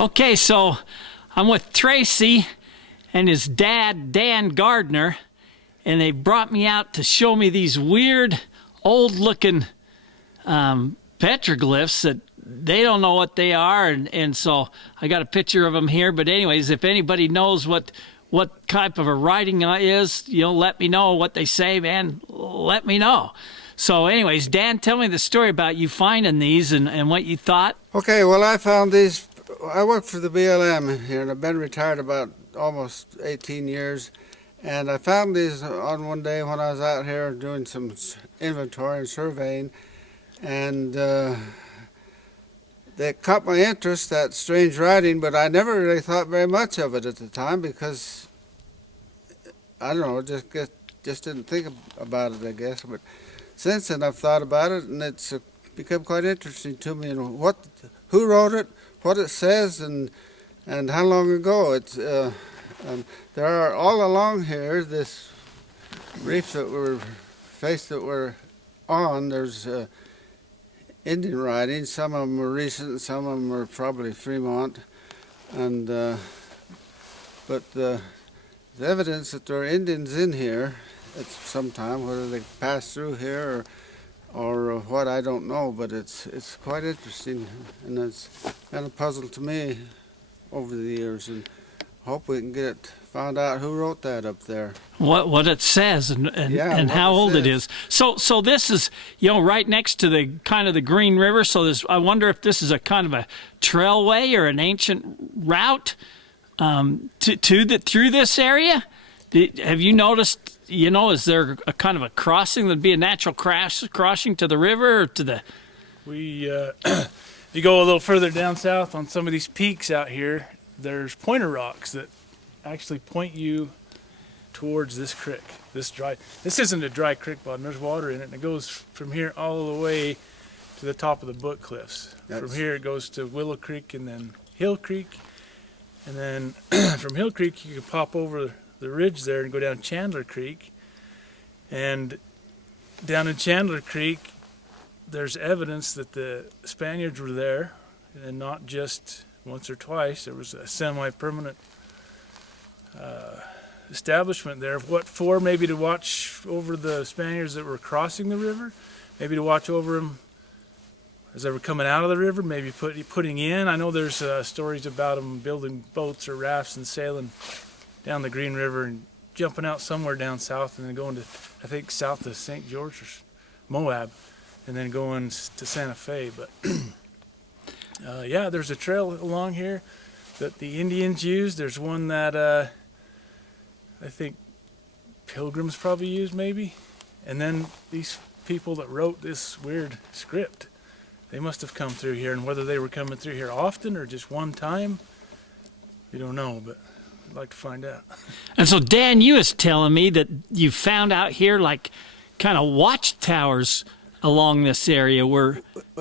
Okay, so I'm with Tracy and his dad, Dan Gardner, and they brought me out to show me these weird, old-looking petroglyphs that they don't know what they are, and so I got a picture of them here. But anyways, if anybody knows what type of a writing is, let me know what they say, man. Let me know. So anyways, Dan, tell me the story about you finding these and what you thought. Okay, well, I found these. I work for the BLM here, and I've been retired about almost 18 years. And I found these on one day when I was out here doing some inventory and surveying. And they caught my interest, that strange writing, but I never really thought very much of it at the time because, I don't know, just didn't think about it, I guess. But since then I've thought about it, and it's become quite interesting to me, and who wrote it, what it says, and how long ago. It's there are all along here, this reef that we're on, there's Indian writings. Some of them were recent, some of them were probably Fremont, and but the evidence that there are Indians in here at some time, whether they passed through here or what, I don't know, but it's quite interesting, and it's kind of a puzzle to me over the years, and hope we can get it found out who wrote that up there. What it says and how old it is. So this is right next to the kind of the Green River. So I wonder if this is a kind of a trailway or an ancient route through this area. Have you noticed? Is there a kind of a crossing that'd be a natural crossing to the river or to the? If you go a little further down south on some of these peaks out here, there's pointer rocks that actually point you towards this creek. This isn't a dry creek bottom. There's water in it, and it goes from here all the way to the top of the Book Cliffs. From here it goes to Willow Creek and then Hill Creek, and then from Hill Creek you can pop over the ridge there and go down Chandler Creek. And down in Chandler Creek there's evidence that the Spaniards were there, and not just once or twice. There was a semi-permanent establishment there. What for? Maybe to watch over the Spaniards that were crossing the river, maybe to watch over them as they were coming out of the river, maybe putting in. I know there's stories about them building boats or rafts and sailing down the Green River and jumping out somewhere down south and then going to, I think, south to St. George or Moab, and then going to Santa Fe. But yeah, there's a trail along here that the Indians used. There's one that I think pilgrims probably used, maybe. And then these people that wrote this weird script, they must have come through here, and whether they were coming through here often or just one time, we don't know, but I'd like to find out. And so Dan, you was telling me that you found out here like kind of watchtowers along this area.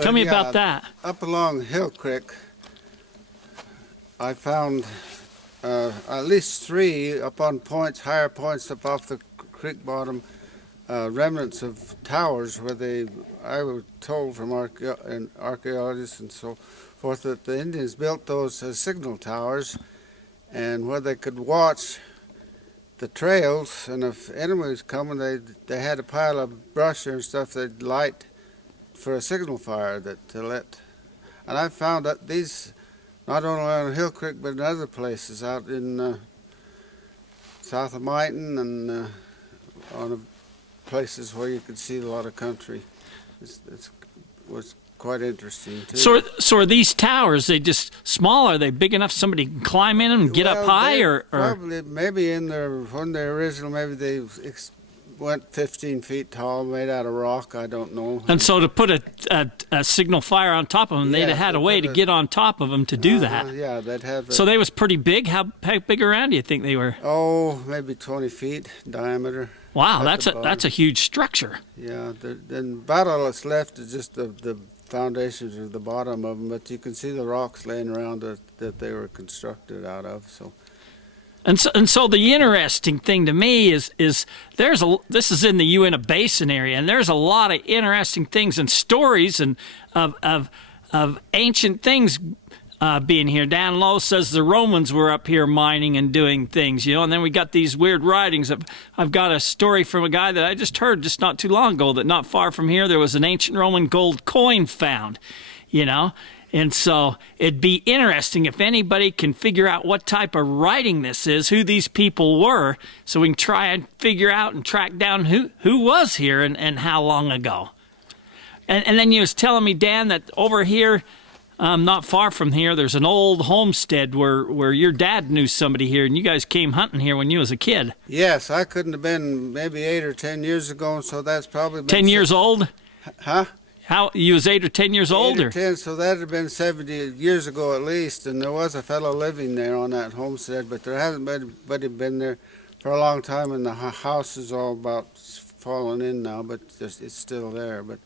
Tell me about that. Up along Hill Creek, I found at least 3 up on points, higher points up off the creek bottom, remnants of towers where I was told from archaeologists and so forth that the Indians built those as signal towers, and where they could watch the trails, and if enemies coming, they had a pile of brush and stuff they'd light for a signal fire to let. And I found that these, not only on Hill Creek, but in other places out in south of Mighton and on places where you could see a lot of country. It was quite interesting too. So are these towers, they just small? Are they big enough somebody can climb in them and get up high? Or probably, maybe when they original, maybe they went 15 feet tall, made out of rock. I don't know. And so to put a signal fire on top of them, they'd have had a way to get on top of them to do that. Yeah, they'd have. So they was pretty big. How big around do you think they were? Oh, maybe 20 feet diameter. Wow, that's a huge structure. Yeah, then about all that's left is just the foundations of the bottom of them, but you can see the rocks laying around that they were constructed out of. So. And so the interesting thing to me is this is in the Uinta Basin area, and there's a lot of interesting things and stories and of ancient things being here. Dan Lowe says the Romans were up here mining and doing things, and then we got these weird writings. I've got a story from a guy that I just heard just not too long ago that not far from here there was an ancient Roman gold coin found, And so it'd be interesting if anybody can figure out what type of writing this is, who these people were, so we can try and figure out and track down who was here and how long ago. And then you was telling me, Dan, that over here, not far from here, there's an old homestead where your dad knew somebody here, and you guys came hunting here when you was a kid. Yes, I couldn't have been maybe 8 or 10 years ago, so that's probably been 10 years old? Huh? How, you was 8 or 10 years old? 8 or 10, so that had been 70 years ago at least, and there was a fellow living there on that homestead, but there hasn't been there for a long time, and the house is all about falling in now, but it's still there. But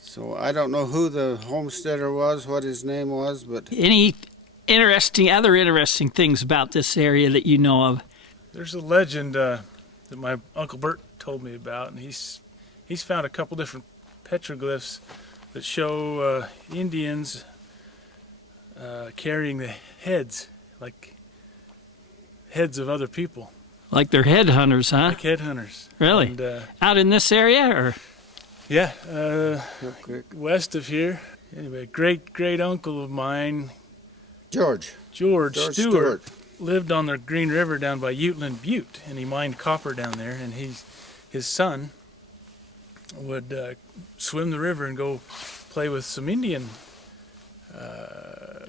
so I don't know who the homesteader was, what his name was, but... Any other interesting things about this area that you know of? There's a legend that my Uncle Bert told me about, and he's found a couple different petroglyphs that show Indians carrying the heads, like heads of other people. Like they're headhunters, huh? Like headhunters. Really? And, out in this area, or? Yeah, west of here. Anyway, great uncle of mine, George Stewart, lived on the Green River down by Uinta Butte, and he mined copper down there, and his son would swim the river and go play with some Indian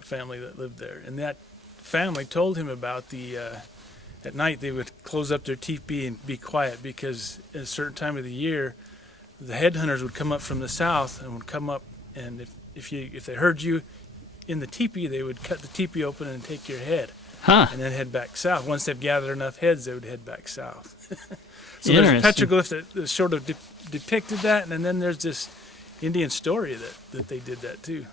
family that lived there. And that family told him about at night they would close up their teepee and be quiet, because at a certain time of the year, the headhunters would come up from the south and would come up, and if they heard you in the teepee, they would cut the teepee open and take your head. Huh. And then head back south. Once they've gathered enough heads, they would head back south. So there's a petroglyph that sort of depicted that, and then there's this Indian story that they did that too.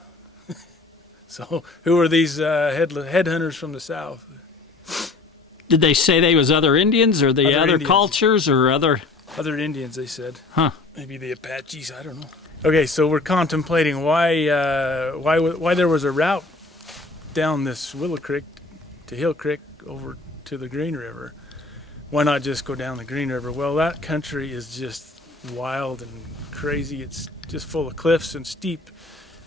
So who are these headhunters from the south? Did they say they was other Indians, or the other Indians. cultures, or other Indians, they said. Huh. Maybe the Apaches, I don't know. Okay, so we're contemplating why there was a route down this Willow Creek to Hill Creek over to the Green River. Why not just go down the Green River? Well, that country is just wild and crazy. It's just full of cliffs and steep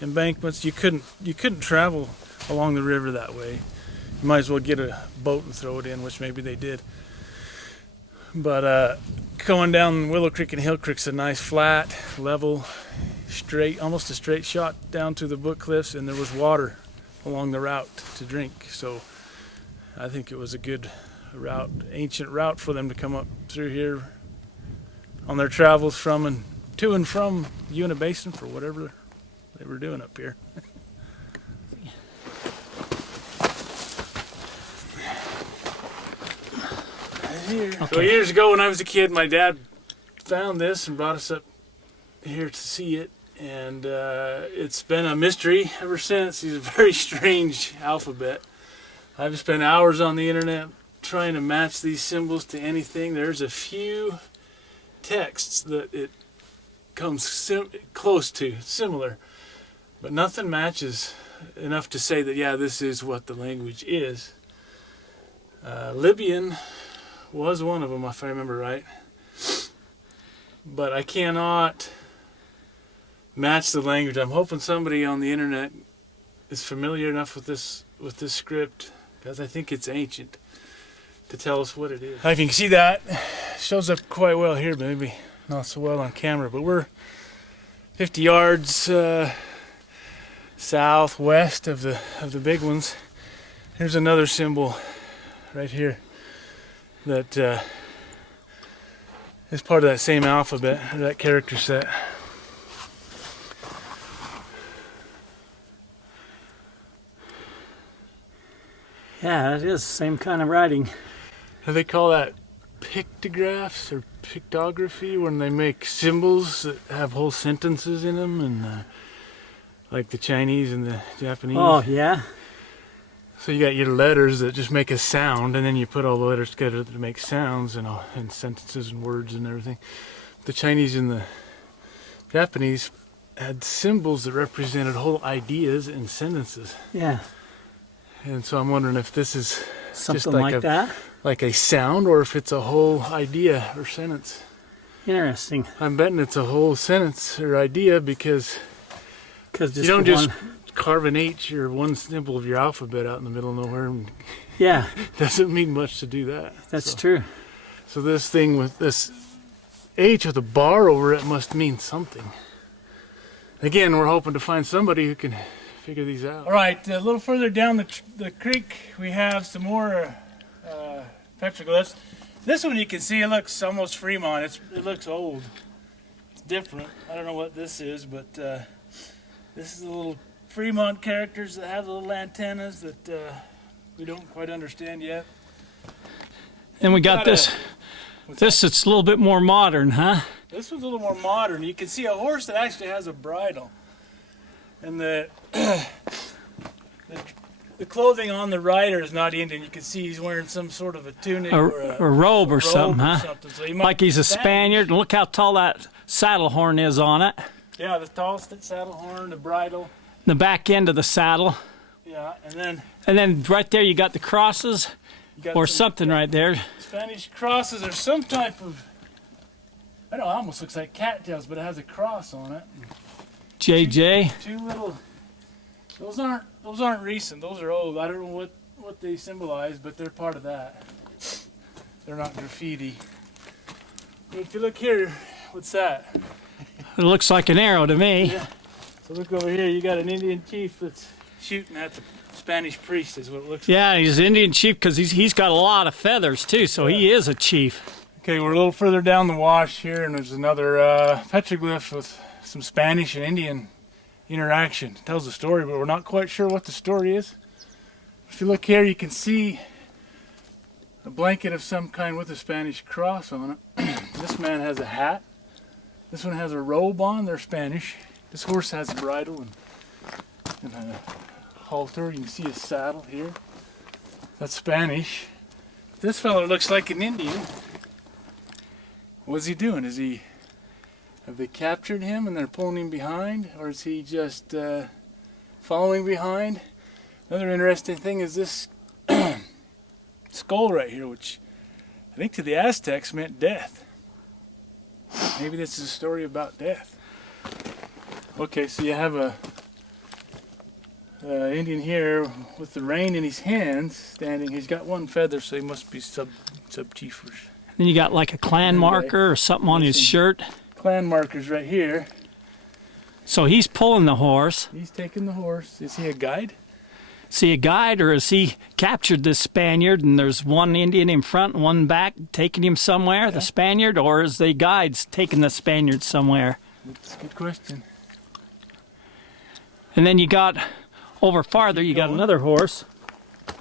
embankments. You couldn't travel along the river that way. You might as well get a boat and throw it in, which maybe they did. But going down Willow Creek and Hill Creek's a nice flat, level, straight, almost a straight shot down to the Book Cliffs, and there was water along the route to drink. So I think it was a good route, ancient route for them to come up through here on their travels to and from Uinta Basin for whatever they were doing up here. Here. Okay. So years ago when I was a kid, my dad found this and brought us up here to see it, and it's been a mystery ever since. It's a very strange alphabet. I've spent hours on the internet trying to match these symbols to anything. There's a few texts that it comes close to, similar, but nothing matches enough to say that, yeah, this is what the language is. Libyan was one of them, if I remember right. But I cannot match the language. I'm hoping somebody on the internet is familiar enough with this script, because I think it's ancient, to tell us what it is. If you can see that, shows up quite well here, but maybe not so well on camera. But we're 50 yards southwest of the big ones. Here's another symbol right here that is part of that same alphabet, or that character set. Yeah, it is the same kind of writing. They call that pictographs or pictography, when they make symbols that have whole sentences in them, and like the Chinese and the Japanese. Oh, yeah. So you got your letters that just make a sound, and then you put all the letters together to make sounds and sentences and words and everything. The Chinese and the Japanese had symbols that represented whole ideas and sentences. Yeah. And so I'm wondering if this is Something just like that. like a sound, or if it's a whole idea or sentence. Interesting. I'm betting it's a whole sentence or idea, because Because you don't just carve an H or one symbol of your alphabet out in the middle of nowhere. And Yeah, doesn't mean much to do that. that's So- true. So this thing with this H with a bar over it must mean something. Again, we're hoping to find somebody who can figure these out. All right, a little further down the creek, we have some more petroglyphs. This one you can see, it looks almost Fremont. It looks old. It's different. I don't know what this is, but this is the little Fremont characters that have the little antennas that we don't quite understand yet. And we got this. This it's a little bit more modern, huh? This one's a little more modern. You can see a horse that actually has a bridle. And the clothing on the rider is not Indian. You can see he's wearing some sort of a tunic or A robe or something, huh? So he might Like he's be a Spaniard. And look how tall that saddle horn is on it. Yeah, the tallest saddle horn, the bridle. The back end of the saddle. Yeah, And then right there you got the crosses, you got or some something right there. Spanish crosses or some type of, I don't know, it almost looks like cattails, but it has a cross on it. JJ. Two little, those aren't recent, those are old. I don't know what they symbolize, but they're part of that. They're not graffiti. If you look here, what's that? It looks like an arrow to me. Yeah. So look over here, you got an Indian chief that's shooting at the Spanish priest, is what it looks like. Yeah, he's an Indian chief because he's got a lot of feathers too, so he is a chief. Okay, we're a little further down the wash here, and there's another petroglyph with some Spanish and Indian interaction. It tells a story, but we're not quite sure what the story is. If you look here, you can see a blanket of some kind with a Spanish cross on it. This man has a hat. This one has a robe on. They're Spanish. This horse has a bridle and a halter. You can see his saddle here. That's Spanish. This fellow looks like an Indian. What's he doing? Have they captured him and they're pulling him behind, or is he just following behind? Another interesting thing is this skull right here, which I think to the Aztecs meant death. Maybe this is a story about death. Okay, so you have a Indian here with the rein in his hands, standing. He's got one feather, so he must be sub chiefers. Then you got like a clan marker or something on his shirt. Clan markers right here. So he's pulling the horse. He's taking the horse. Is he a guide? Is he a guide, or has he captured this Spaniard and there's one Indian in front and one back taking him somewhere, yeah. The Spaniard, or is the guides taking the Spaniard somewhere? That's a good question. And then you got, over farther, you got another horse.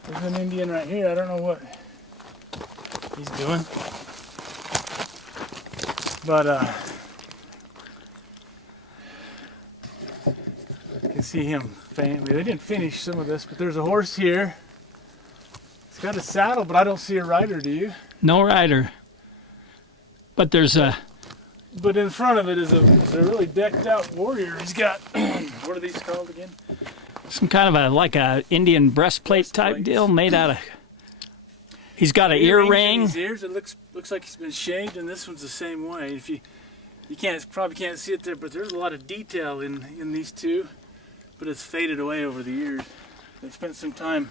There's an Indian right here. I don't know what he's doing. But you can see him faintly. They didn't finish some of this, but there's a horse here. It's got a saddle, but I don't see a rider, do you? No rider. But there's a... But in front of it is a really decked out warrior. He's got, what are these called again? Some kind of like a Indian breastplate type deal made out of... He's got an earring. His ears. It looks like he's been shaved, and this one's the same way. If you probably can't see it there, but there's a lot of detail in these two, but it's faded away over the years. They spent some time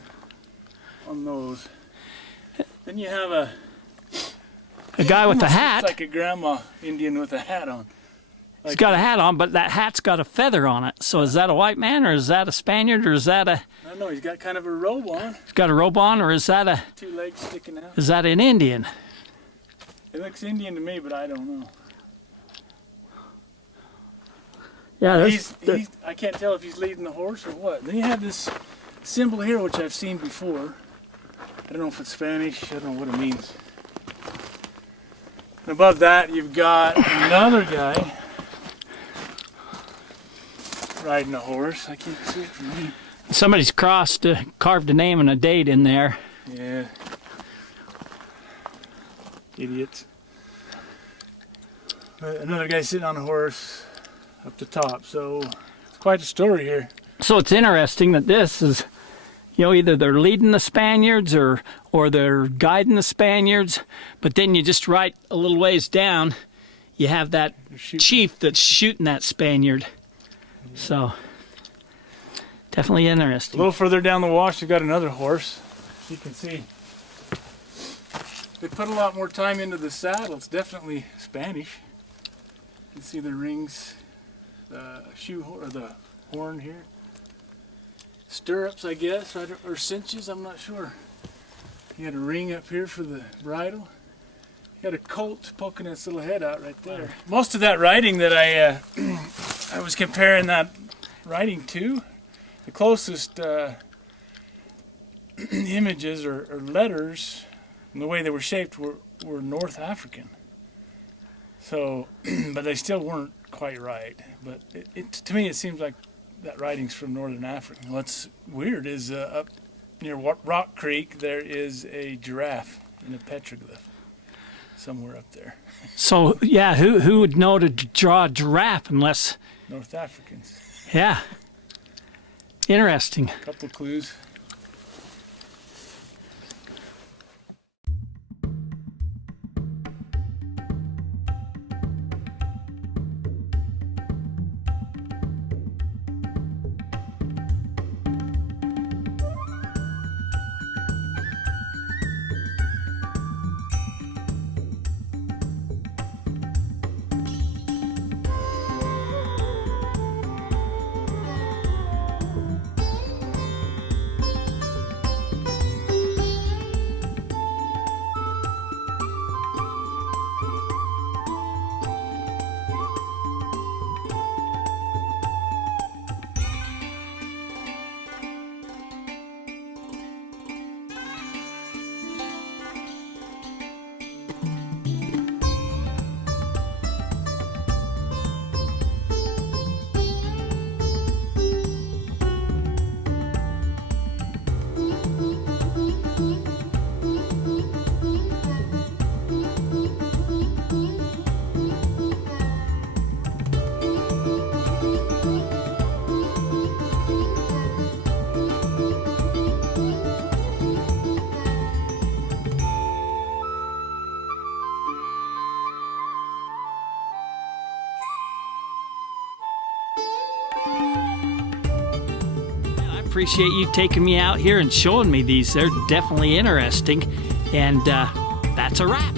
on those. Then you have a guy with a hat. Looks like a grandma Indian with a hat on. He's got a hat on, but that hat's got a feather on it. So is that a white man, or is that a Spaniard, or is that a... I don't know. He's got kind of a robe on. He's got a robe on, or is that a... Two legs sticking out. Is that an Indian? It looks Indian to me, but I don't know. Yeah, I can't tell if he's leading the horse or what. Then you have this symbol here, which I've seen before. I don't know if it's Spanish. I don't know what it means. And above that, you've got another guy riding a horse. I can't see it from here. Somebody's carved a name and a date in there. Yeah. Idiots. Another guy sitting on a horse. up the top. So it's quite a story here. So it's interesting that this is, either they're leading the Spaniards or they're guiding the Spaniards, but then you just right a little ways down, you have that chief that's shooting that Spaniard. So definitely interesting. A little further down the wash, you've got another horse. You can see they put a lot more time into the saddle. It's definitely Spanish. You can see the rings, the the horn here. Stirrups, I guess, or cinches, I'm not sure. He had a ring up here for the bridle. He had a colt poking its little head out right there. Most of that writing that I was comparing that writing to, the closest images or letters, and the way they were shaped were North African. So, but they still weren't quite right. But to me, it seems like that writing's from Northern Africa. What's weird is up near Rock Creek, there is a giraffe in a petroglyph somewhere up there. So, yeah, who would know to draw a giraffe unless... North Africans. Yeah. Interesting. A couple clues. Appreciate you taking me out here and showing me these. They're definitely interesting, and that's a wrap.